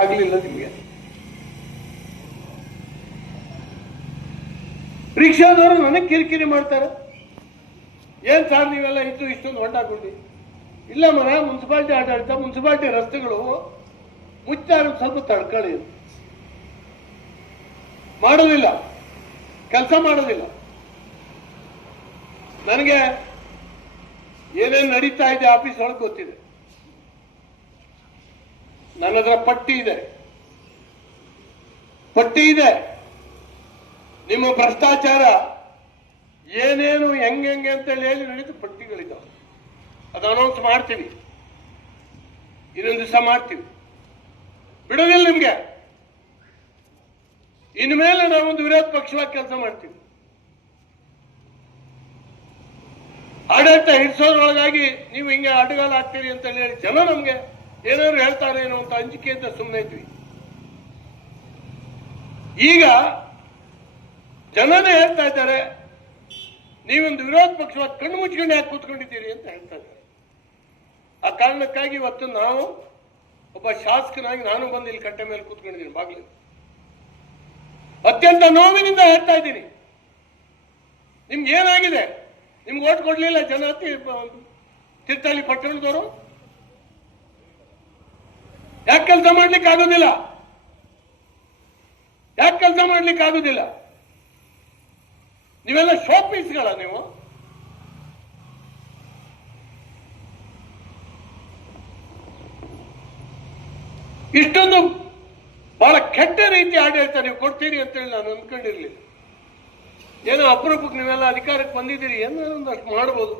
ಆಗ್ಲಿಲ್ಲ ನಿಮ್ಗೆ ರಿಕ್ಷಾದವರು ನನಗೆ ಕಿರಿಕಿರಿ ಮಾಡ್ತಾರೆ. ಏನ್ ಸರ್ ನೀವೆಲ್ಲ ಇದ್ದು ಇಷ್ಟೊಂದು ಹೊಂಡಾಕೊಂಡಿ ಇಲ್ಲ ಮರ, ಮುನ್ಸಿಪಾಲ್ಟಿ ಆಡಳಿತ, ಮುನ್ಸಿಪಾಲ್ಟಿ ರಸ್ತೆಗಳು ಮುಚ್ಚಾರ ಸ್ವಲ್ಪ ತಡ್ಕೊಳ್ಳಿ ಮಾಡೋದಿಲ್ಲ. ಕೆಲಸ ಮಾಡೋದಿಲ್ಲ. ನನಗೆ ಏನೇನು ನಡೀತಾ ಇದೆ ಆಫೀಸ್ ಒಳಗೆ ಗೊತ್ತಿದೆ. ನನ್ನ ಹತ್ರ ಪಟ್ಟಿ ಇದೆ. ಪಟ್ಟಿ ಇದೆ. ನಿಮ್ಮ ಭ್ರಷ್ಟಾಚಾರ ಏನೇನು, ಹೆಂಗೆ ಅಂತೇಳಿ ಹೇಳಿ ನಡೀತು ಪಟ್ಟಿಗಳಿದ್ದಾವೆ ಅದು ಅನೌನ್ಸ್ ಮಾಡ್ತೀವಿ. ಇನ್ನೊಂದು ದಿವಸ ಮಾಡ್ತೀವಿ. ಬಿಡೋದಿಲ್ಲ ನಿಮ್ಗೆ. ಇನ್ಮೇಲೆ ನಾವೊಂದು ವಿರೋಧ ಪಕ್ಷವಾಗಿ ಕೆಲಸ ಮಾಡ್ತೀವಿ. ಆಡಳಿತ ಹಿಡಿಸೋದ್ರೊಳಗಾಗಿ ನೀವು ಹಿಂಗೆ ಅಡುಗಾಲ ಹಾಕ್ತೀರಿ ಅಂತ ಹೇಳಿ ಜನ ನಮ್ಗೆ ಏನಾದ್ರು ಹೇಳ್ತಾರೆ ಏನೋ ಅಂತ ಅಂಜಿಕೆಯಿಂದ ಸುಮ್ಮನೆ ಇದ್ವಿ. ಈಗ ಜನನೇ ಹೇಳ್ತಾ ಇದ್ದಾರೆ, ನೀವೊಂದು ವಿರೋಧ ಪಕ್ಷವಾಗಿ ಕಣ್ಣು ಮುಚ್ಕೊಂಡು ಯಾಕೆ ಕೂತ್ಕೊಂಡಿದ್ದೀರಿ ಅಂತ ಹೇಳ್ತಾ ಇದ್ದಾರೆ. ಆ ಕಾರಣಕ್ಕಾಗಿ ಇವತ್ತು ನಾವು ಒಬ್ಬ ಶಾಸಕನಾಗಿ ನಾನು ಬಂದು ಇಲ್ಲಿ ಕಟ್ಟೆ ಮೇಲೆ ಕೂತ್ಕೊಂಡಿದ್ದೀನಿ ಬಾಗ್ಲಿ ಅತ್ಯಂತ ನೋವಿನಿಂದ ಹೇಳ್ತಾ ಇದ್ದೀನಿ. ನಿಮ್ಗೆ ಏನಾಗಿದೆ? ನಿಮ್ಗೆ ಓಟ್ ಕೊಡ್ಲಿಲ್ಲ, ಜನ ತೀರ್ಥಹಳ್ಳಿ ಪಟ್ಟಣದವರು? ಕೆಲಸ ಮಾಡ್ಲಿಕ್ಕೆ ಆಗೋದಿಲ್ಲ. ಯಾಕೆ ಕೆಲಸ ಮಾಡ್ಲಿಕ್ಕೆ ಆಗುದಿಲ್ಲ? ನೀವೆಲ್ಲ ಶೋ ಪೀಸ್ಗಳ ನೀವು? ಇಷ್ಟೊಂದು ಬಹಳ ಕೆಟ್ಟ ರೀತಿ ಆಡಳಿತ ನೀವು ಕೊಡ್ತೀರಿ ಅಂತೇಳಿ ನಾನು ಅನ್ಕೊಂಡಿರ್ಲಿಲ್ಲ. ಏನೋ ಅಪರೂಪಕ್ಕೆ ನೀವೆಲ್ಲ ಅಧಿಕಾರಕ್ಕೆ ಬಂದಿದ್ದೀರಿ ಏನೋ ಒಂದಷ್ಟು ಮಾಡ್ಬೋದು.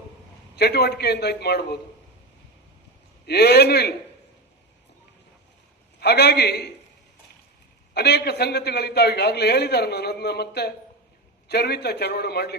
ಚಟುವಟಿಕೆಯಿಂದ ಇದು ಮಾಡ್ಬೋದು. ಏನೂ ಇಲ್ಲ. ಹಾಗಾಗಿ ಅನೇಕ ಸಂಗತಿಗಳಿದ್ದಾವೆ. ಈಗಾಗಲೇ ಹೇಳಿದ್ದಾರೆ ನಾನು ಅದನ್ನ ಮತ್ತೆ ಚರ್ವಿತ ಚರ್ವಣ ಮಾಡ್ಲಿಕ್ಕೆ